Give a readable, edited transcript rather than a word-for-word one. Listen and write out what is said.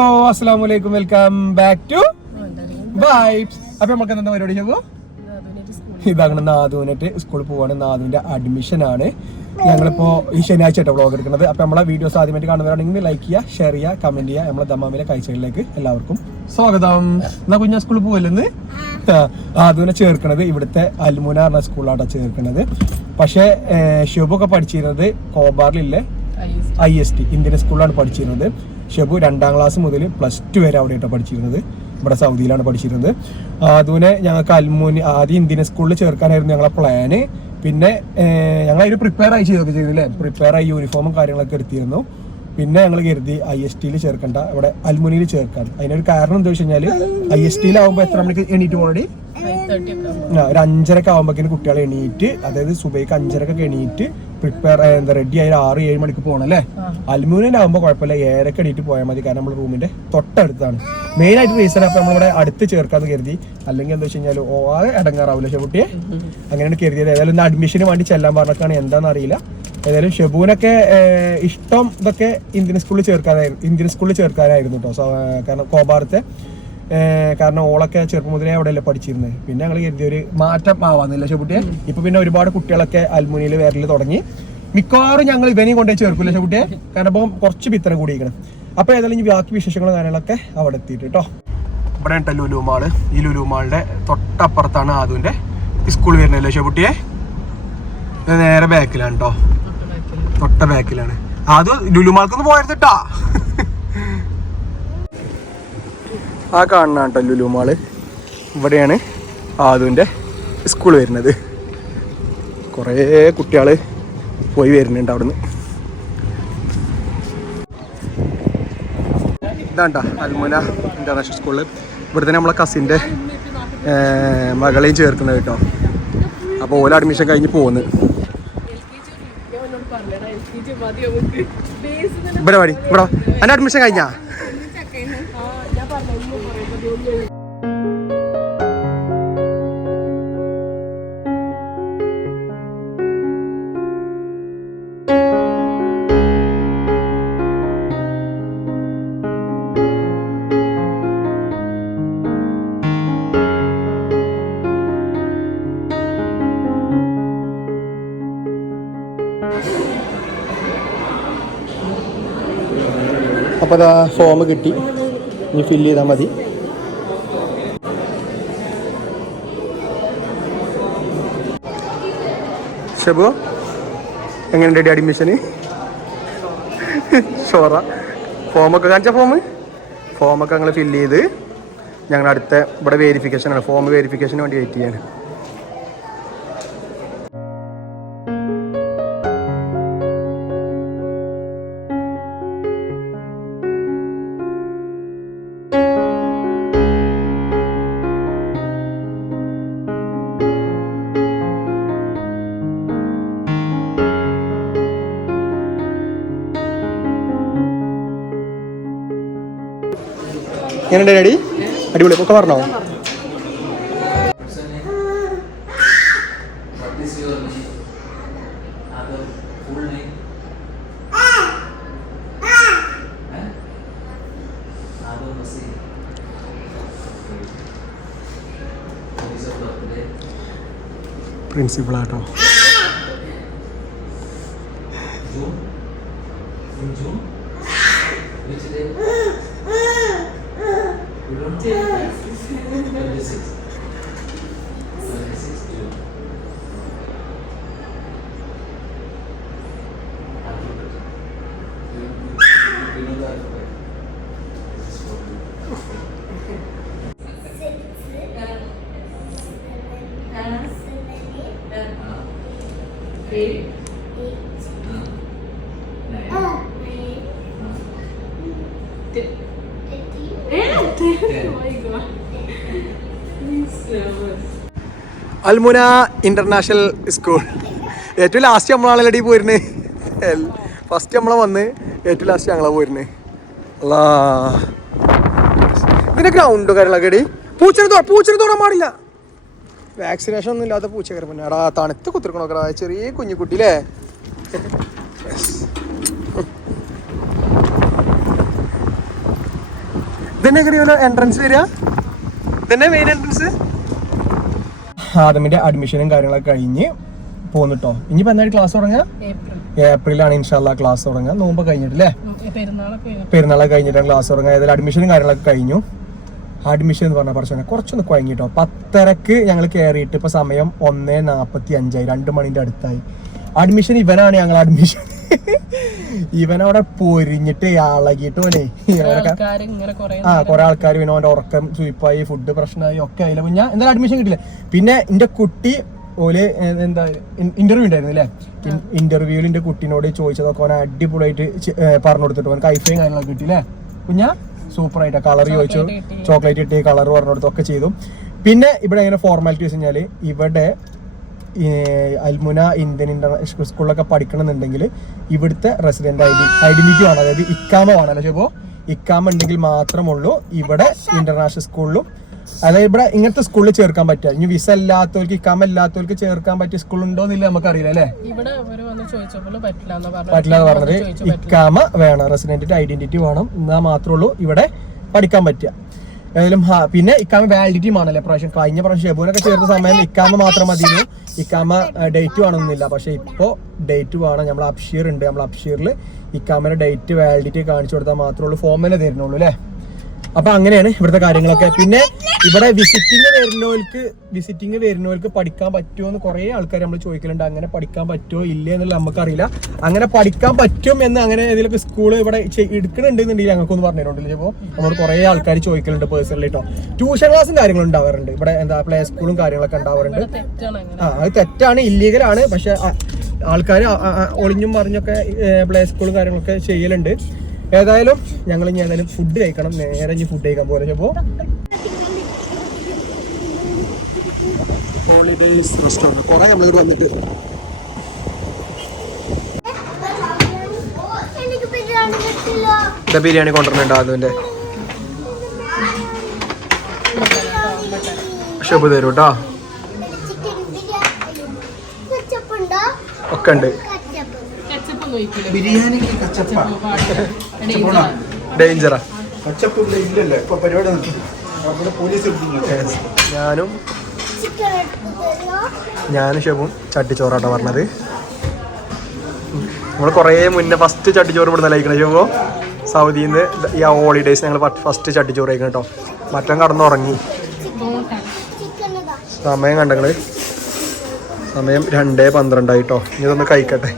Hello അസ്സലാമു അലൈക്കും, welcome back to vibes. അപ്പൊ നമുക്ക് എന്താ പരിപാടി ചെയ്തു? ഇതാണ് നാദൂനായിട്ട് സ്കൂളിൽ പോവാണ്. നാദൂന്റെ അഡ്മിഷൻ ആണ്. ഞങ്ങളിപ്പോ ഈ ശനിയാഴ്ച വ്ളോഗ് എടുക്കുന്നത്. അപ്പൊ നമ്മളെ വീഡിയോസ് ആദ്യമായിട്ട് കാണുന്നവരാണെങ്കിൽ ലൈക്ക് ചെയ്യുക, ഷെയർ ചെയ്യുക, കമന്റ് ചെയ്യുക. നമ്മളെ ദമ്മാമിലെ കാഴ്ചകളിലേക്ക് എല്ലാവർക്കും സ്വാഗതം. എന്നാ കുഞ്ഞ സ്കൂളിൽ പോവല്ലെന്ന് നാദൂനെ ചേർക്കണത് ഇവിടുത്തെ അൽമുന എന്ന സ്കൂളിലാണ് ചേർക്കുന്നത്. പക്ഷെ ഷെബു ഒക്കെ പഠിച്ചിരുന്നത് കോബാറിലില്ലേ IST ഇന്ത്യൻ സ്കൂളിലാണ് പഠിച്ചിരുന്നത്. ഷെബു 2ാം ക്ലാസ് മുതൽ +2 വരെ അവിടെയായിട്ടാണ് പഠിച്ചിരുന്നത്. ഇവിടെ സൗദിയിലാണ് പഠിച്ചിരുന്നത്. അതുപോലെ ഞങ്ങൾക്ക് അൽമുനി ആദ്യം ഇന്ത്യൻ സ്കൂളിൽ ചേർക്കാനായിരുന്നു ഞങ്ങളെ പ്ലാന്. പിന്നെ ഞങ്ങൾ അതിന് പ്രിപ്പയർ ആയി ചെയ്തില്ലേ, പ്രിപ്പയർ ആയി യൂണിഫോമും കാര്യങ്ങളൊക്കെ എടുത്തിരുന്നു. പിന്നെ ഞങ്ങൾ കരുതി ISTയിൽ ചേർക്കണ്ട, ഇവിടെ അൽമുനിയിൽ ചേർക്കാൻ. അതിനൊരു കാരണം എന്താ വെച്ച് കഴിഞ്ഞാൽ ISTയിലാവുമ്പോൾ എത്ര മണിക്ക് എണീറ്റ് പോകണേ? ഒരു 5:30 ആകുമ്പോഴേക്കും കുട്ടികൾ എണീറ്റ്, അതായത് സുബൈക്ക് 5:30 എണീറ്റ് പ്രിപ്പയർ റെഡി ആയി 6-7 മണിക്ക് പോകണം അല്ലേ. അൽമുനിയിലാവുമ്പോൾ കുഴപ്പമില്ല, 7:00 എണീറ്റ് പോയാൽ മതി. കാരണം നമ്മൾ റൂമിന്റെ തൊട്ടടുത്താണ്. മെയിൻ ആയിട്ട് റീസൺ അപ്പൊ നമ്മളിവിടെ അടുത്ത് ചേർക്കാന്ന് കരുതി. അല്ലെങ്കിൽ എന്താ വെച്ച് കഴിഞ്ഞാൽ ആകെ ഇടങ്ങാറാവില്ല ഷെബുട്ടിയെ. അങ്ങനെയാണ് കരുതിയത്. ഏതായാലും ഒന്ന് അഡ്മിഷന് വേണ്ടി ചെല്ലാൻ പറഞ്ഞാണ്, എന്താണെന്ന് അറിയില്ല. ഏതായാലും ഷെബുവിനൊക്കെ ഇഷ്ടം ഇതൊക്കെ ഇന്ത്യൻ സ്കൂളിൽ ചേർക്കാനായിരുന്നു കേട്ടോ. കാരണം കോബാറത്തെ കാരണം ഓളൊക്കെ ചെറുപ്പം മുതലേ അവിടെയല്ലേ പഠിച്ചിരുന്നത്. പിന്നെ ഞങ്ങൾ കരുതിയ ഒരു മാറ്റം ആവാന്നില്ല ഷെബുട്ടിയെ. ഇപ്പൊ പിന്നെ ഒരുപാട് കുട്ടികളൊക്കെ അൽമുനിയിൽ വരൽ തുടങ്ങി. മിക്കവാറും ഞങ്ങൾ ഇവനെയും കൊണ്ടേ ചേർക്കില്ല ഷെബുട്ടിയെ, കാരണം ഇപ്പം കുറച്ച് പിത്തരം കൂടിയിരിക്കണം. അപ്പൊ ഏതായാലും ഈ ബാക്കി വിശേഷങ്ങളും കാര്യങ്ങളൊക്കെ അവിടെ എത്തിയിട്ട് കേട്ടോ. ഇവിടെ ഉണ്ടോ ലുലു മാള്. ഈ ലുലു മാളിന്റെ തൊട്ടപ്പുറത്താണ് ആദുവിന്റെ സ്കൂൾ വരുന്നല്ലേ ഷെബുട്ടിയെ. നേരെ ബാക്കിലാണ് കേട്ടോ, തൊട്ട ബാക്കിലാണ്. അത് ലുലു മാൾക്കൊന്നും പോയിരുന്നിട്ടാ. ആ കാണുന്ന കേട്ടോ ലുലു മാള്. ഇവിടെയാണ് ആദുവിൻ്റെ സ്കൂൾ വരുന്നത്. കുറേ കുട്ടികൾ പോയി വരുന്നുണ്ട് അവിടുന്ന്. ഇതാണ്ടാ അൽമുന ഇന്റർനാഷണൽ സ്കൂളിൽ. ഇവിടെ തന്നെ നമ്മളെ കസിൻ്റെ മകളെയും ചേർക്കുന്നത് കേട്ടോ. അപ്പോൾ ഓല അഡ്മിഷൻ കഴിഞ്ഞ് പോകുന്നു. ഇവിടെ മതി, ഇവിടെ എൻ്റെ അഡ്മിഷൻ കഴിഞ്ഞാ? അപ്പോൾ അതാ ഫോം കിട്ടി, ഇനി ഫില്ല് ചെയ്താൽ മതി. ഷെബു എങ്ങനെയുണ്ട് അഡ്മിഷന്? ഷോറ ഫോമൊക്കെ കാണിച്ച ഫോമൊക്കെ ഞങ്ങൾ ഫില്ല് ചെയ്ത് ഞങ്ങൾ അടുത്ത ഇവിടെ വെരിഫിക്കേഷനാണ്. ഫോം വെരിഫിക്കേഷന് വേണ്ടി വെയിറ്റ് ചെയ്യാണ്. എങ്ങനെയുണ്ട് ഡാഡി? അടിപൊളി ഒക്കെ പറഞ്ഞോ? പ്രിൻസിപ്പളാട്ടോ. അൽമുന ഇന്റർനാഷണൽ സ്കൂൾ. ഏറ്റവും ലാസ്റ്റ് നമ്മളാണല്ലേ പോയിരുന്നത്. ഫസ്റ്റ് നമ്മളെ വന്ന് ഏറ്റവും ലാസ്റ്റ് ഞങ്ങളെ പോയിരുന്നത്. അല്ലാ, ഇതിന്റെ ഗ്രൗണ്ടും കാര്യങ്ങളൊക്കെ എടി. പൂച്ചനെ തൊടാൻ പാടില്ല. വാക്സിനേഷൻ ഒന്നും ഇല്ലാത്ത പൂച്ചക്കര പിന്നെ എടാ തണുത്ത് കുത്തിരിക്കണോക്കടാ. ചെറിയ കുഞ്ഞിക്കുട്ടി അല്ലേ? ഇതന്നെ എങ്ങനെയാണോ എൻട്രൻസ് വരിക? ഇതന്നെ മെയിൻ എൻട്രൻസ്. ആദമിന്റെ അഡ്മിഷനും കാര്യങ്ങളൊക്കെ കഴിഞ്ഞ് പോന്നിട്ടോ. ഇനിയിപ്പോ എന്നാലും ക്ലാസ് തുടങ്ങുക? ഏപ്രിലാണ് ഇൻഷാല്ലാ ക്ലാസ് തുടങ്ങുക. നോമ്പ് കഴിഞ്ഞിട്ടില്ലേ? പെരുന്നാളൊക്കെ കഴിഞ്ഞിട്ടാണ് ക്ലാസ് തുടങ്ങുക. ഏതായാലും അഡ്മിഷനും കാര്യങ്ങളൊക്കെ കഴിഞ്ഞു. അഡ്മിഷൻ എന്ന് പറഞ്ഞ പ്രശ്നം കുറച്ചൊന്ന് കുഴങ്ങിട്ടോ. 10:30 ഞങ്ങൾ കയറിയിട്ട് ഇപ്പൊ സമയം 1:45, 2 മണിന്റെ അടുത്തായി. അഡ്മിഷൻ ഇവനാണ് ഞങ്ങൾ അഡ്മിഷൻ. ഇവനവിടെ പൊരിഞ്ഞിട്ട് ഇളകിയിട്ട് ഓനെ കുറെ ആൾക്കാർ പിന്നെ ഓന്റെ ഉറക്കം സ്വീപ്പായി, ഫുഡ് പ്രശ്നമായി ഒക്കെ ആയില്ല. ഞാൻ എന്തായാലും അഡ്മിഷൻ കിട്ടില്ല. പിന്നെ എന്റെ കുട്ടി ഓല് എന്താ ഇന്റർവ്യൂ ഉണ്ടായിരുന്നു അല്ലേ? ഇന്റർവ്യൂവിൽ എന്റെ കുട്ടീനോട് ചോദിച്ചതൊക്കെ ഓനെ അടിപൊളിയായിട്ട് പറഞ്ഞു കൊടുത്തിട്ട് ഓനക്ക് ഐഫൈ കാര്യങ്ങളൊക്കെ കിട്ടിയില്ലേ കുഞ്ഞാ? സൂപ്പർ ആയിട്ട് കളർ ചോദിച്ചു, ചോക്ലേറ്റ് കിട്ടി, കളർ പറഞ്ഞു കൊടുത്തൊക്കെ ചെയ്തു. പിന്നെ ഇവിടെ എങ്ങനെ ഫോർമാലിറ്റി വെച്ച് കഴിഞ്ഞാല് ഇവിടെ അൽമുന ഇന്ത്യൻ ഇന്റർനാഷണൽ സ്കൂളിലൊക്കെ പഠിക്കണമെന്നുണ്ടെങ്കിൽ ഇവിടുത്തെ റെസിഡന്റ് ഐഡന്റിറ്റി വേണം. അതായത് ഇക്കാമ വേണമല്ലോ. ചിലപ്പോ ഇക്കാമ ഉണ്ടെങ്കിൽ മാത്രമുള്ളൂ ഇവിടെ ഇന്റർനാഷണൽ സ്കൂളിലും, അതായത് ഇവിടെ ഇങ്ങനത്തെ സ്കൂളിൽ ചേർക്കാൻ പറ്റുക. ഇനി വിസ ഇല്ലാത്തവർക്ക് ഇക്കാമ ഇല്ലാത്തവർക്ക് ചേർക്കാൻ പറ്റിയ സ്കൂൾ ഉണ്ടോന്നില്ല നമുക്കറിയില്ല അല്ലേ? പറ്റില്ല എന്ന് പറഞ്ഞത് ഇക്കാമ വേണം, റെസിഡന്റ് ഐഡന്റിറ്റി വേണം, എന്നാൽ മാത്രമേ ഉള്ളൂ ഇവിടെ പഠിക്കാൻ പറ്റുക. ഏതായാലും പിന്നെ ഇക്കാമ വാലിഡിറ്റി ആണല്ലേ. പ്രാവശ്യം കഴിഞ്ഞ പ്രാവശ്യം ഷെബൂനൊക്കെ ചേർത്ത സമയം ഇക്കാമ മാത്രം മതിയോ, ഇക്കാമ ഡേറ്റ് വേണമെന്നില്ല. പക്ഷെ ഇപ്പോ ഡേറ്റ് വേണം. നമ്മൾ അപ്ഷീർ ഉണ്ട്, നമ്മൾ അപ്ഷീറിൽ ഇക്കാമയുടെ ഡേറ്റ് വാലിഡിറ്റി കാണിച്ചു കൊടുത്താൽ മാത്രമേ ഉള്ളൂ ഫോമിനെ തരുന്നുള്ളൂ അല്ലേ? അപ്പൊ അങ്ങനെയാണ് ഇവിടുത്തെ കാര്യങ്ങളൊക്കെ. പിന്നെ ഇവിടെ വിസിറ്റിംഗ് വരുന്നവർക്ക് പഠിക്കാൻ പറ്റുമോ എന്ന് കുറെ ആൾക്കാർ നമ്മൾ ചോദിക്കലുണ്ട്. അങ്ങനെ പഠിക്കാൻ പറ്റുമോ ഇല്ലേ എന്നുള്ള നമുക്കറിയില്ല. അങ്ങനെ പഠിക്കാൻ പറ്റും എന്ന് അങ്ങനെ ഏതെങ്കിലും സ്കൂൾ ഇവിടെ എടുക്കണുണ്ടെന്നുണ്ടെങ്കിൽ ഞങ്ങൾക്കൊന്ന് പറഞ്ഞിട്ടുണ്ടല്ലോ. ഇപ്പോൾ നമ്മൾ കുറെ ആൾക്കാർ ചോദിക്കലുണ്ട് പേഴ്സണലി കേട്ടോ. ട്യൂഷൻ ക്ലാസ്സും കാര്യങ്ങളും ഉണ്ടാവാറുണ്ട് ഇവിടെ. എന്താ പ്ലേ സ്കൂളും കാര്യങ്ങളൊക്കെ ഉണ്ടാവാറുണ്ട്. അത് തെറ്റാണ്, ഇല്ലീഗലാണ്. പക്ഷെ ആൾക്കാർ ഒളിഞ്ഞും മറിഞ്ഞൊക്കെ പ്ലേ സ്കൂളും കാര്യങ്ങളൊക്കെ ചെയ്യലുണ്ട്. ഏതായാലും ഞങ്ങൾ ഇനി ഏതായാലും ഫുഡ് കഴിക്കണം. നേരെ ഇനി ഫുഡ് കഴിക്കാൻ പോലെ ചിലപ്പോ ഹോളിഡേയ്സ് റെസ്റ്റോറന്റ് കുറെ നമ്മളിവിടെ വന്നിട്ട് ബിരിയാണി കൊണ്ടുവരുന്നുണ്ടോ? അതിന്റെ ഷെബ് തരൂ കേട്ടോ. ഒക്കെ ഉണ്ട്. ഡേഞ്ചറാ. ഞാനും ഷെബും ചട്ടിച്ചോറാട്ടോ പറഞ്ഞത്. നമ്മൾ കുറേ മുന്നേ ഫസ്റ്റ് ചട്ടിച്ചോറ് ഇവിടെ കഴിക്കണ ഷെബോ. സൗദിയിൽ നിന്ന് ഈ ഹോളിഡേയ്സ് ഞങ്ങൾ ഫസ്റ്റ് ചട്ടിച്ചോറ് കഴിക്കണം കേട്ടോ. മറ്റം കടന്നുറങ്ങി. സമയം കണ്ടങ്ങള്, സമയം 2:12 ഇനി ഇതൊന്ന് കഴിക്കട്ടെ.